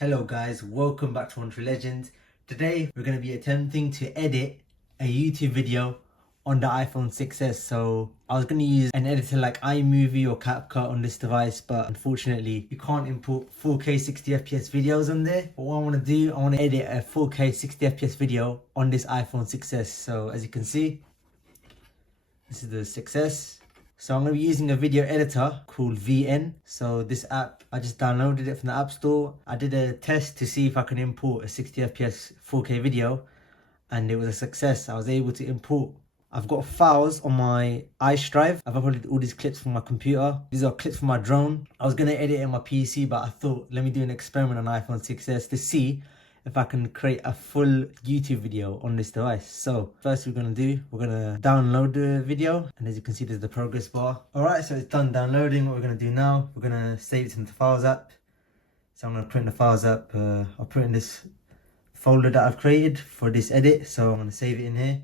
Hello guys, welcome back to Country Legends. Today we're going to be attempting to edit a YouTube video on the iPhone 6s. So I was going to use an editor like iMovie or CapCut on this device, but unfortunately you can't import 4K 60fps videos on there. But what I want to do, I want to edit a 4K 60fps video on this iPhone 6s. So as you can see, this is the 6s. So I'm going to be using a video editor called VN. So this app, I just downloaded it from the App Store. I did a test to see if I can import a 60fps 4K video, and it was a success. I was able to import. I've got files on my iDrive. I've uploaded all these clips from my computer. These are clips from my drone. I was going to edit it on my PC, but I thought, let me do an experiment on iPhone 6s to see if I can create a full YouTube video on this device. So first we're going to do, we're going to download the video, and as you can see there's the progress bar. Alright, so it's done downloading. What we're going to do now, we're going to save it in the Files app. So I'm going to print the Files app. I'll put it in this folder that I've created for this edit. So I'm going to save it in here.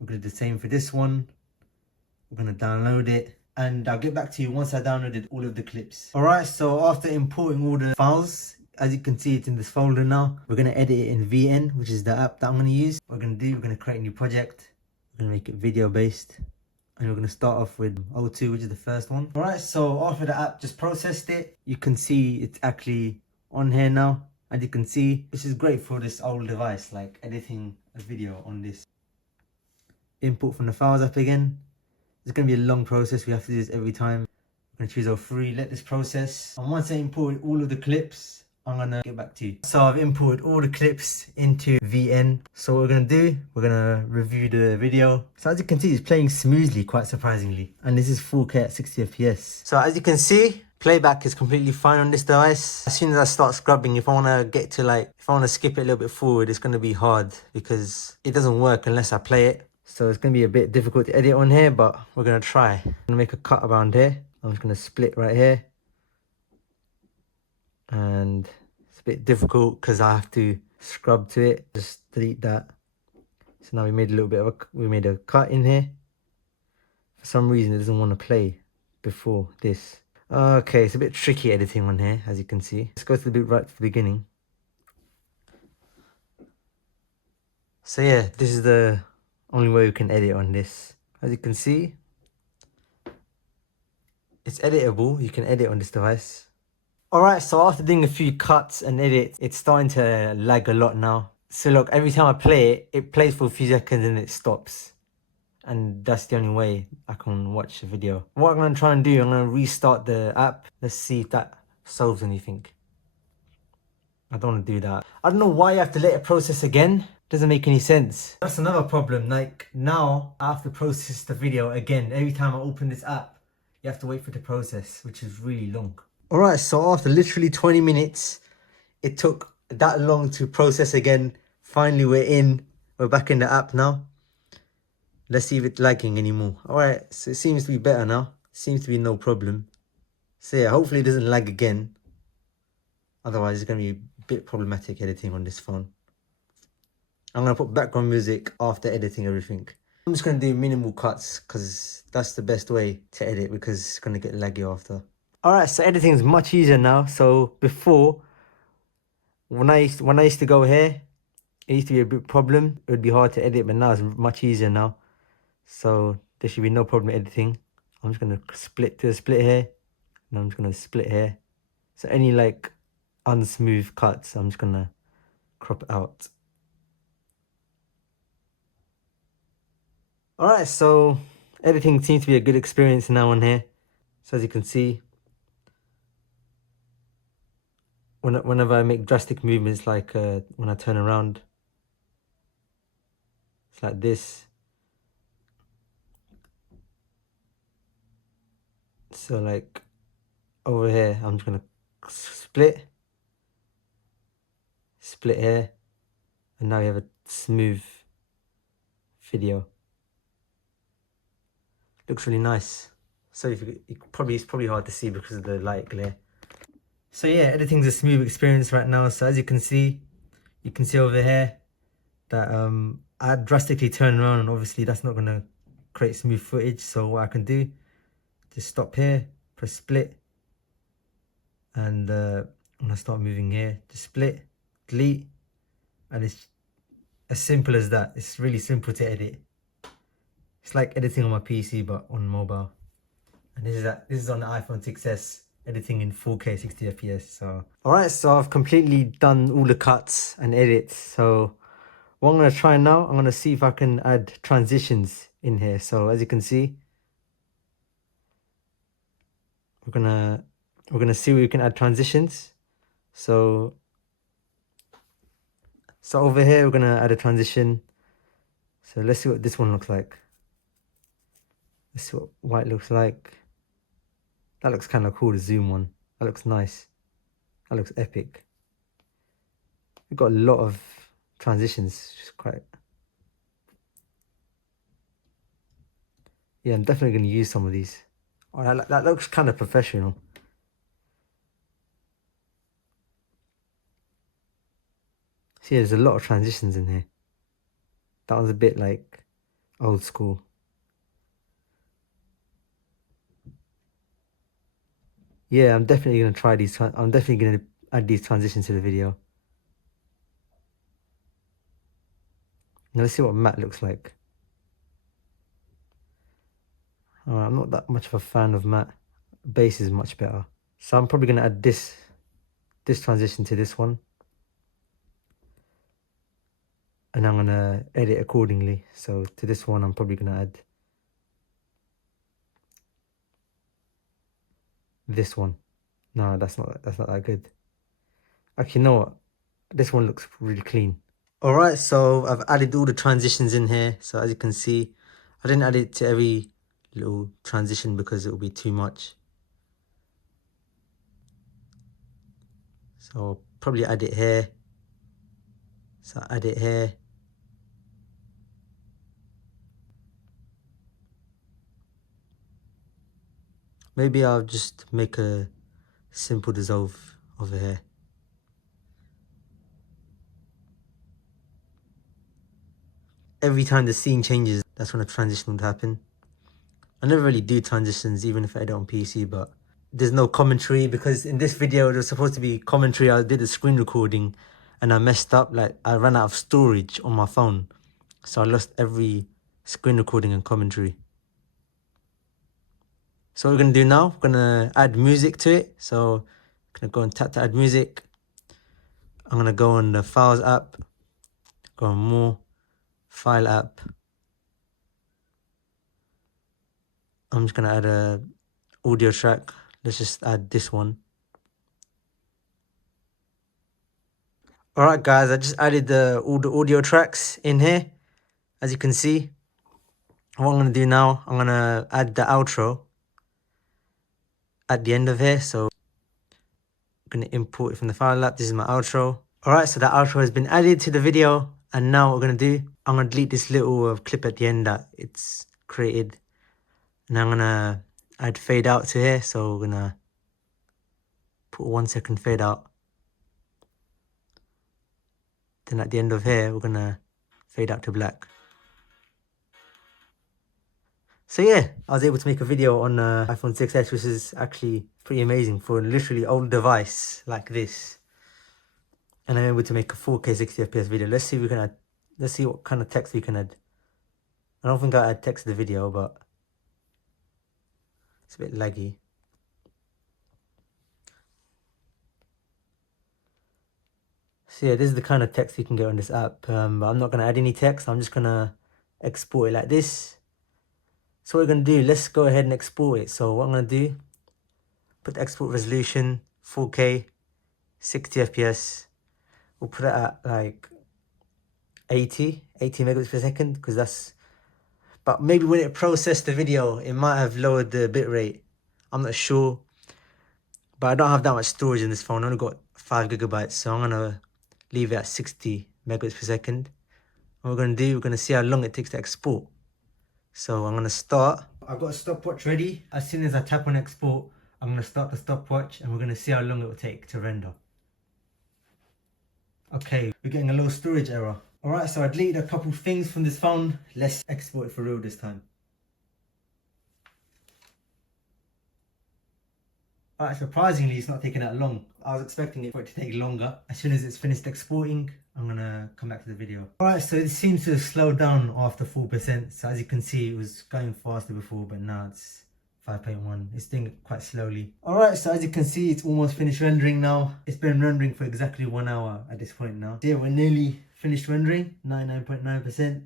We're going to do the same for this one. We're going to download it, and I'll get back to you once I downloaded all of the clips. Alright, so after importing all the files, as you can see, it's in this folder now. We're going to edit it in VN, which is the app that I'm going to use. What we're going to do, we're going to create a new project. We're going to make it video based. And we're going to start off with O2, which is the first one. Alright, so after the app just processed it, you can see it's actually on here now. As you can see, this is great for this old device, like editing a video on this. Import from the Files app again. It's going to be a long process. We have to do this every time. We're going to choose O3, let this process. And once I import all of the clips, I'm gonna get back to you. So I've imported all the clips into VN. So what we're gonna do, we're gonna review the video. So as you can see, it's playing smoothly, quite surprisingly. And this is 4K at 60 FPS. So as you can see, playback is completely fine on this device. As soon as I start scrubbing, if I wanna get to if I wanna skip it a little bit forward, it's gonna be hard because it doesn't work unless I play it. So it's gonna be a bit difficult to edit on here, but we're gonna try. I'm gonna make a cut around here. I'm just gonna split right here. And it's a bit difficult because I have to scrub to it. Just delete that. So now we made a little bit of we made a cut in here. For some reason it doesn't want to play before this. Okay, it's a bit tricky editing on here, as you can see. Let's go to the bit right to the beginning. So yeah, this is the only way we can edit on this. As you can see, it's editable. You can edit on this device. Alright, so after doing a few cuts and edits, it's starting to lag a lot now. So look, every time I play it, it plays for a few seconds and it stops. And that's the only way I can watch the video. What I'm going to try and do, I'm going to restart the app. Let's see if that solves anything. I don't want to do that. I don't know why you have to let it process again. Doesn't make any sense. That's another problem. Like now, I have to process the video again. Every time I open this app, you have to wait for it to process, which is really long. Alright, so after literally 20 minutes, it took that long to process again. Finally, we're back in the app now. Let's see if it's lagging anymore. Alright, so it seems to be better now. Seems to be no problem. So yeah, hopefully it doesn't lag again. Otherwise, it's going to be a bit problematic editing on this phone. I'm going to put background music after editing everything. I'm just going to do minimal cuts because that's the best way to edit because it's going to get laggy after. Alright, so editing is much easier now. So before, when I used to go here, it used to be a big problem. It would be hard to edit, but now it's much easier now. So there should be no problem editing. I'm just gonna split here, and I'm just gonna split here. So any unsmooth cuts, I'm just gonna crop it out. Alright, so editing seems to be a good experience now on here. So as you can see, whenever I make drastic movements, like when I turn around, it's like this. So like over here, I'm just gonna split here, and now we have a smooth video. Looks really nice. So it's probably hard to see because of the light glare. So yeah, editing's a smooth experience right now. So as you can see over here that I drastically turn around, and obviously that's not gonna create smooth footage. So what I can do, just stop here, press split, and I'm gonna start moving here, just split, delete, and it's as simple as that. It's really simple to edit. It's like editing on my PC but on mobile. And this is on the iPhone 6s, editing in 4K 60 FPS. So alright, so I've completely done all the cuts and edits. So what I'm gonna try now, I'm gonna see if I can add transitions in here. So as you can see, we're gonna see where we can add transitions. So over here we're gonna add a transition. So let's see what this one looks like. Let's see what white looks like. That looks kind of cool, the zoom one. That looks nice. That looks epic. We've got a lot of transitions, which is quite... Yeah, I'm definitely going to use some of these. Oh, that looks kind of professional. See, there's a lot of transitions in here. That was a bit like old school. Yeah, I'm definitely going to try these. I'm definitely going to add these transitions to the video. Now let's see what matte looks like. I'm not that much of a fan of matte. Base is much better. So I'm probably going to add this transition to this one. And I'm going to edit accordingly. So to this one, I'm probably going to add this one. No, that's not that good. Actually, you know what? This one looks really clean. Alright, so I've added all the transitions in here. So as you can see, I didn't add it to every little transition because it will be too much. So I'll probably add it here. So add it here. Maybe I'll just make a simple dissolve over here. Every time the scene changes, that's when a transition would happen. I never really do transitions, even if I edit on PC, but there's no commentary because in this video, there was supposed to be commentary. I did a screen recording and I messed up. Like, I ran out of storage on my phone. So I lost every screen recording and commentary. So what we're going to do now, we're going to add music to it. So I'm going to go and tap to add music. I'm going to go on the Files app, go on More, File app. I'm just going to add a audio track. Let's just add this one. Alright guys, I just added all the audio tracks in here. As you can see, what I'm going to do now, I'm going to add the outro at the end of here. So I'm going to import it from the file app. This is my outro. Alright, so that outro has been added to the video. And now what we're going to do, I'm going to delete this little clip at the end that it's created. And I'm going to add fade out to here. So we're going to put 1 second fade out. Then at the end of here, we're going to fade out to black. So yeah, I was able to make a video on iPhone 6s, which is actually pretty amazing for a literally old device like this. And I'm able to make a 4K 60 FPS video. Let's see if we can add, let's see what kind of text we can add. I don't think I add text to the video, but it's a bit laggy. So yeah, this is the kind of text you can get on this app. But I'm not going to add any text. I'm just going to export it like this. So what we're going to do, let's go ahead and export it. So what I'm going to do, put the export resolution 4K 60 FPS. We'll put it at like 80 megabits per second, because that's... But maybe when it processed the video, it might have lowered the bitrate. I'm not sure. But I don't have that much storage in this phone. I only got 5 gigabytes. So I'm going to leave it at 60 megabits per second. What we're going to do, we're going to see how long it takes to export. So I'm going to start. I've got a stopwatch ready. As soon as I tap on export, I'm going to start the stopwatch and we're going to see how long it will take to render. Okay, we're getting a low storage error. Alright, so I deleted a couple things from this phone. Let's export it for real this time. Alright, surprisingly it's not taking that long. I was expecting it for it to take longer. As soon as it's finished exporting, I'm gonna come back to the video. Alright, so it seems to have slowed down after 4%. So as you can see, it was going faster before, but now it's 5.1. It's doing it quite slowly. Alright, so as you can see, it's almost finished rendering now. It's been rendering for exactly 1 hour at this point now. So yeah, we're nearly finished rendering, 99.9%.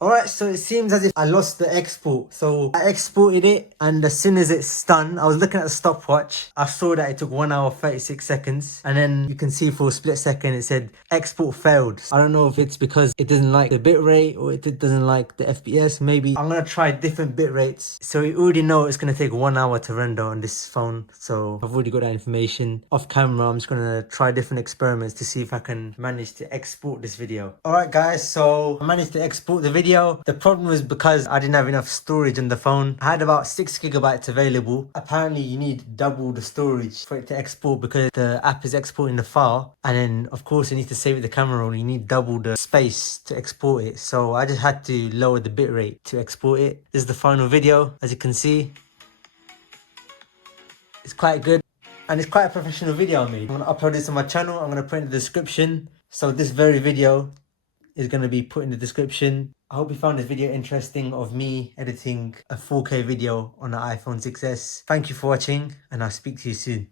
Alright, so it seems as if I lost the export. So I exported it, and as soon as it's done, I was looking at the stopwatch. I saw that it took 1 hour 36 seconds. And then you can see for a split second it said export failed. I don't know if it's because it doesn't like the bitrate or it doesn't like the FPS. Maybe I'm gonna try different bit rates. So you already know it's gonna take 1 hour to render on this phone. So I've already got that information. Off camera, I'm just gonna try different experiments to see if I can manage to export this video. Alright guys, so I managed to export the video. The problem was because I didn't have enough storage on the phone. I had about 6 gigabytes available. Apparently you need double the storage for it to export because the app is exporting the file, and then of course you need to save it the camera roll. You need double the space to export it. So I just had to lower the bitrate to export it. This is the final video. As you can see, it's quite good and it's quite a professional video I made. I'm going to upload this on my channel. I'm going to put it in the description. So this very video is going to be put in the description. I hope you found this video interesting of me editing a 4K video on the iPhone 6s. Thank you for watching, and I'll speak to you soon.